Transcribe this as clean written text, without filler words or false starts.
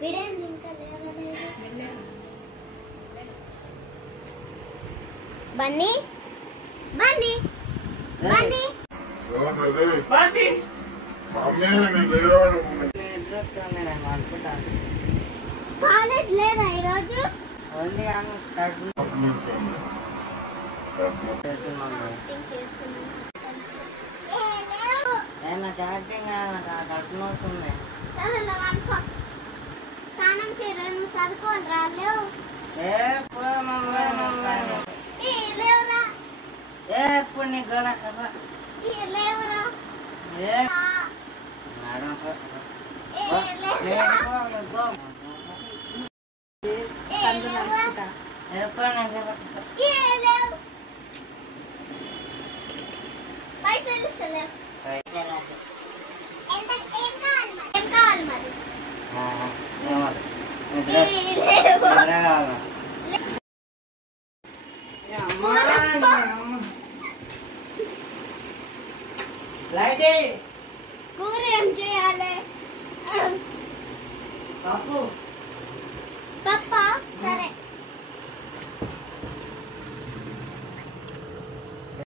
Bunny Bunny Bunny Bunny college లేదా ఈరోజు? స్నానం చేయరు నువ్వు చదువుకోని రాలేవు. ఎప్పుడు నీకు లేవురా పైసలు ఇస్తలేవు. ఏం కావాలి మరి? కూర ఏం చేయాలి? పప్పు.